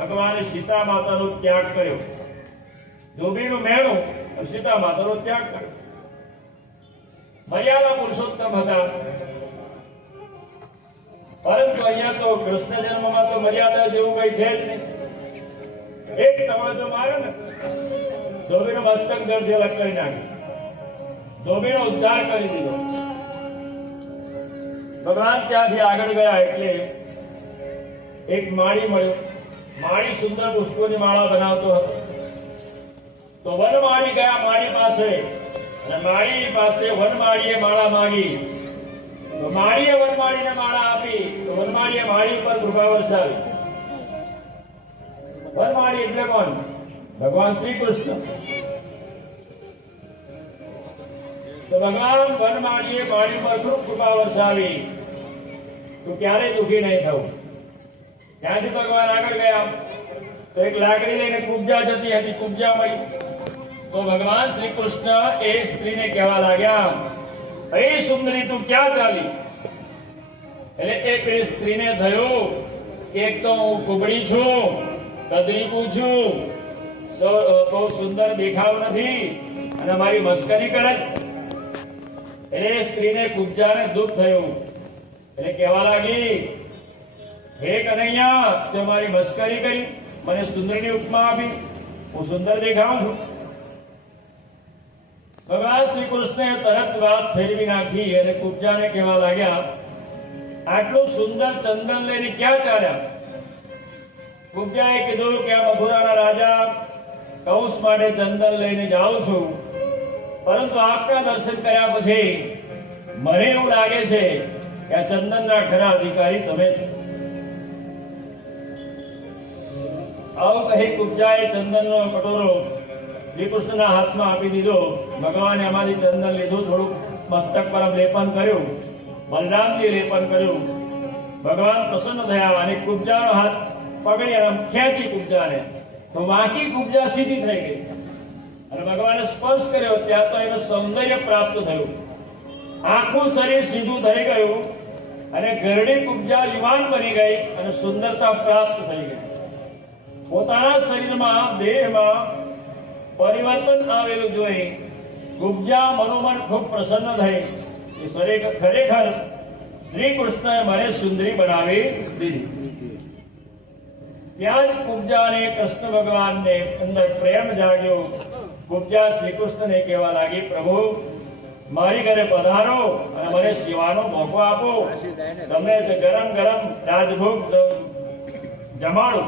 ભગવાને સીતા માતાનો ત્યાગ કર્યો. ધોબીનું મહેણું સીતા માતાનો ત્યાગ કર્યો. મર્યાદા પુરુષોત્તમ હતા, પરંતુ અહીંયા તો કૃષ્ણ જન્મમાં તો મર્યાદા જેવું કઈ છે જ નહીં. એક તમાચો મારે ને ધોબીનો મસ્તક દર્દ અલગ કરી નાખે, ધોબીનો ઉદ્ધાર કરી દીધો. ભગવાન ત્યાંથી આગળ ગયા એટલે એક માળી મળ્યો. માળી સુંદર પુષ્પોની માળા બનાવતો હતો. તો વનમાળી ગયા માળી પાસે, અને માળી પાસે વનમાળીએ માળા માંગી. તો માળીએ વનમાળીને માળા આપી. તો વનમાળીએ માળી પર કૃપા વરસાવી. વનમાળી એટલે કોણ? ભગવાન શ્રી કૃષ્ણ. તો ભગવાન વનમાળીએ માળી પર ખૂબ કૃપા વરસાવી. તો ક્યારેય દુઃખી નહીં થવું. ત્યાંથી ભગવાન આગળ ગયા તો એક લાકડી લઈને કુબજા જતી હતી, કુબજા મળી. તો ભગવાન શ્રી કૃષ્ણ એ સ્ત્રીને કહેવા લાગ્યા, એ સુંદરી તું ક્યાં ચાલી? એટલે એક સ્ત્રીને થયું કે એક તો હું કુબડી છું, કદરીકું છું, બહુ સુંદર દેખાવ નથી, અને મારી મસ્કરી કરે. એટલે સ્ત્રીને કુબજાને દુઃખ થયું. એટલે કહેવા લાગી, હે કનૈયા, તે મારી મસ્કરી કરી, મને સુંદરની ઉપમા આપી, હું સુંદર દેખાઉં છું. ભગવાન શ્રી કૃષ્ણે તરત વાત ફેરવી નાખી અને કુબજાને કહેવા લાગ્યા, આટલું સુંદર ચંદન લઈને ક્યાં ચાલ્યા? કુબજાએ કીધું કે આ મથુરાના રાજા કંસ માટે ચંદન લઈને જાઉં છું, પરંતુ આપના દર્શન કર્યા પછી મને એવું લાગે છે કે આ ચંદનના ખરા અધિકારી તમે છો. આવું કહી કુબજાએ ચંદનનો કટોરો શ્રી કૃષ્ણના હાથમાં આપી દીધો. ભગવાને આમાંથી ચંદન લીધું, થોડુંક મસ્તક પર લેપન કર્યું, બલરામજી લેપન કર્યું. ભગવાન પ્રસન્ન થયા અને કુબજાનો હાથ પકડી અને ખેંચી કુબજાને. તો વાંકી કુબજા સીધી થઈ ગઈ અને ભગવાને સ્પર્શ કર્યો. ત્યાં તો એનું સૌંદર્ય પ્રાપ્ત થયું, આખું શરીર સીધું થઈ ગયું અને ગરડી કુબજા યુવાન બની ગઈ અને સુંદરતા પ્રાપ્ત થઈ ગઈ. પોતાના શરીરમાં, દેહમાં પરિવર્તન આવેલું જોઈ કુબજા મનોમન ખૂબ પ્રસન્ન થઈ. ખરેખર શ્રી કૃષ્ણએ મને સુંદરી બનાવી દીધી. ત્યાં જ કુબજાને કૃષ્ણ ભગવાનને અંદર પ્રેમ જાગ્યો. કુબજા શ્રી કૃષ્ણને કહેવા લાગી, પ્રભુ મારી ઘરે પધારો અને મને સેવાનો મોકો આપો, તમને ગરમ ગરમ રાજભોગ જમાડું.